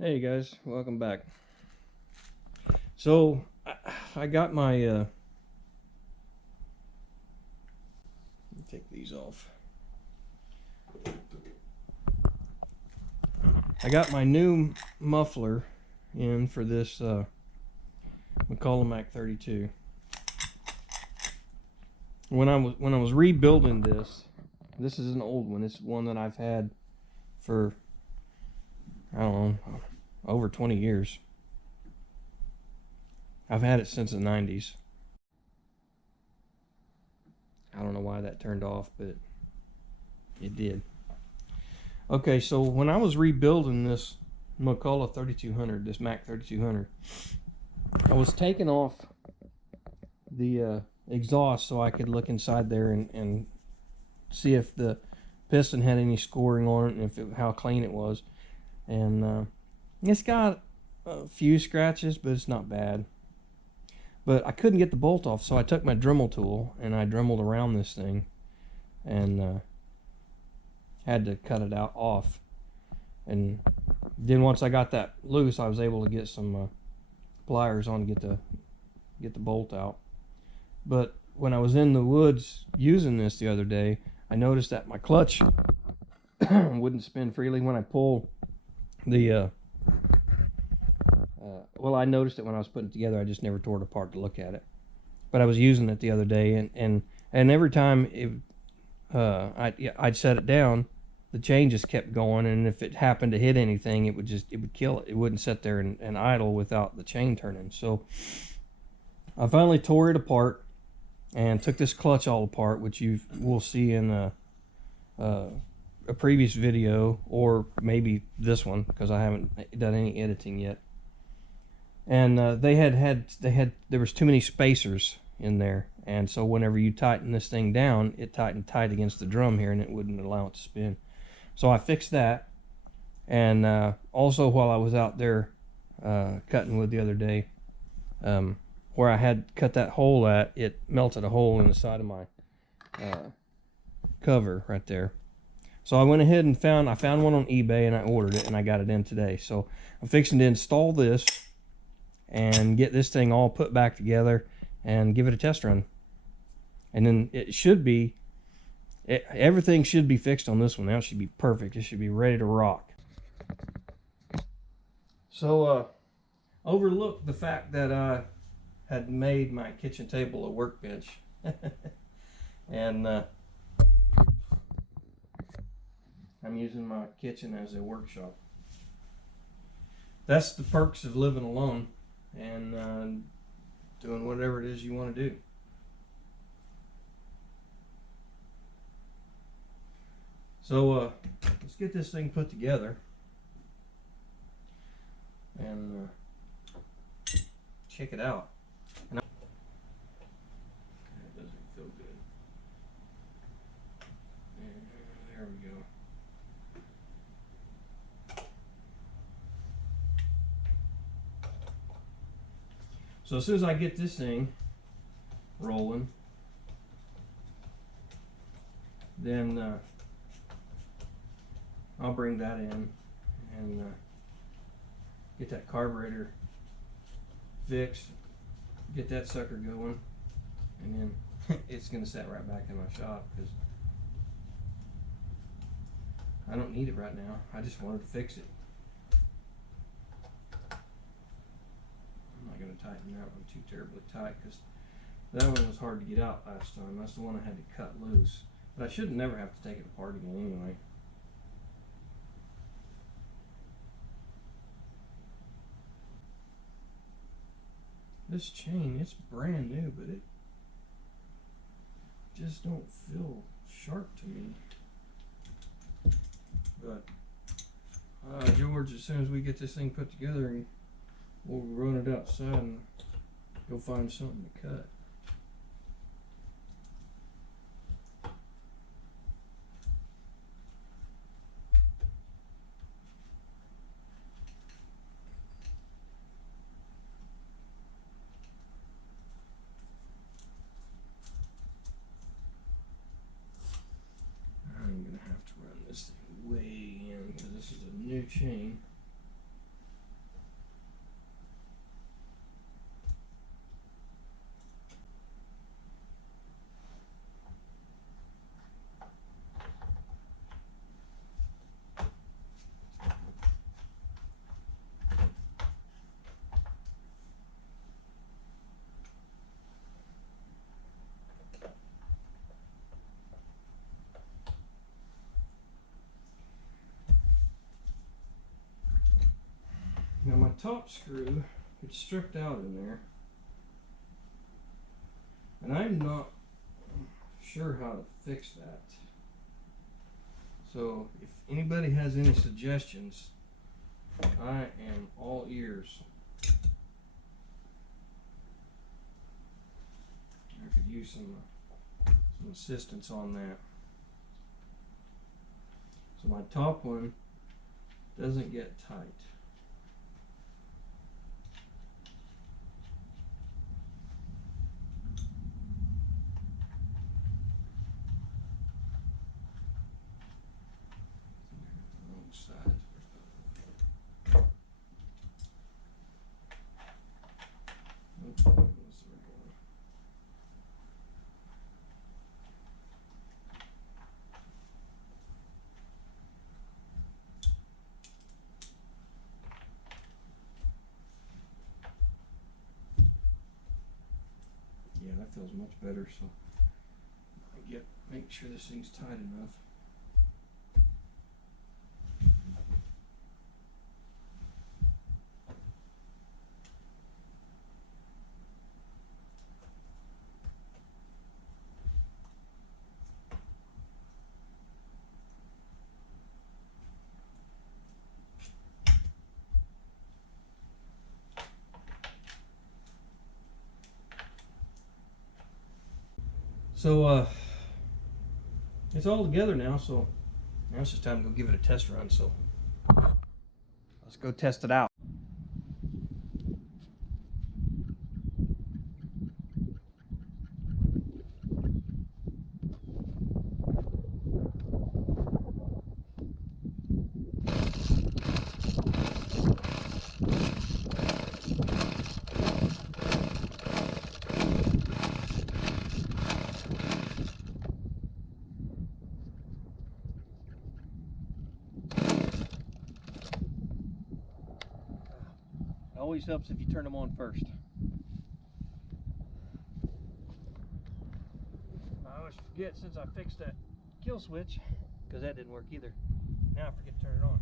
Hey guys, welcome back. So I got my take these off. I got my new muffler in for this McCollum 32. When I was rebuilding this is an old one. It's one that I've had for I don't know, over 20 years. I've had it since the 90s. I don't know why that turned off, but it did. Okay, so when I was rebuilding this McCullough 3200, this Mac 3200, I was taking off the exhaust so I could look inside there and see if the piston had any scoring on it and how clean it was. And it's got a few scratches, but it's not bad. But I couldn't get the bolt off, so I took my Dremel tool and I dremeled around this thing and had to cut it off. And then once I got that loose, I was able to get some pliers on to get the bolt out. But when I was in the woods using this the other day, I noticed that my clutch wouldn't spin freely when I pull the well, I noticed it when I was putting it together. I just never tore it apart to look at it. But I was using it the other day, and every time I'd set it down, the chain just kept going, and if it happened to hit anything, it would kill it. It wouldn't sit there and idle without the chain turning. So I finally tore it apart and took this clutch all apart, which you will see in a previous video, or maybe this one, because I haven't done any editing yet. And there was too many spacers in there, and so whenever you tighten this thing down, it tightened tight against the drum here, and it wouldn't allow it to spin. So I fixed that, and also while I was out there cutting wood the other day, where I had cut that hole at, it melted a hole in the side of my cover right there. So I went ahead and found one on eBay, and I ordered it, and I got it in today. So I'm fixing to install this and get this thing all put back together and give it a test run. And then everything should be fixed on this one now. It should be perfect. It should be ready to rock. So overlook the fact that I had made my kitchen table a workbench. And I'm using my kitchen as a workshop. That's the perks of living alone and doing whatever it is you want to do. So let's get this thing put together and check it out. And it doesn't feel good. And there we go. So as soon as I get this thing rolling, then I'll bring that in and get that carburetor fixed, get that sucker going, and then it's going to set right back in my shop because I don't need it right now. I just wanted to fix it. I'm not going to tighten that one too terribly tight because that one was hard to get out last time. That's the one I had to cut loose. But I should never have to take it apart again anyway. This chain, it's brand new, but it just don't feel sharp to me. But George, as soon as we get this thing put together, we'll run it outside and go find something to cut. I'm gonna have to run this thing way in because this is a new chain. top screw gets stripped out in there, and I'm not sure how to fix that. So if anybody has any suggestions, I am all ears. I could use some assistance on that. So my top one doesn't get tight. Wrong side. What's the right one? Yeah, that feels much better. So make sure this thing's tight enough. So it's all together now, so now it's just time to go give it a test run. So let's go test it out. It always helps if you turn them on first. I always forget since I fixed that kill switch, because that didn't work either. Now I forget to turn it on.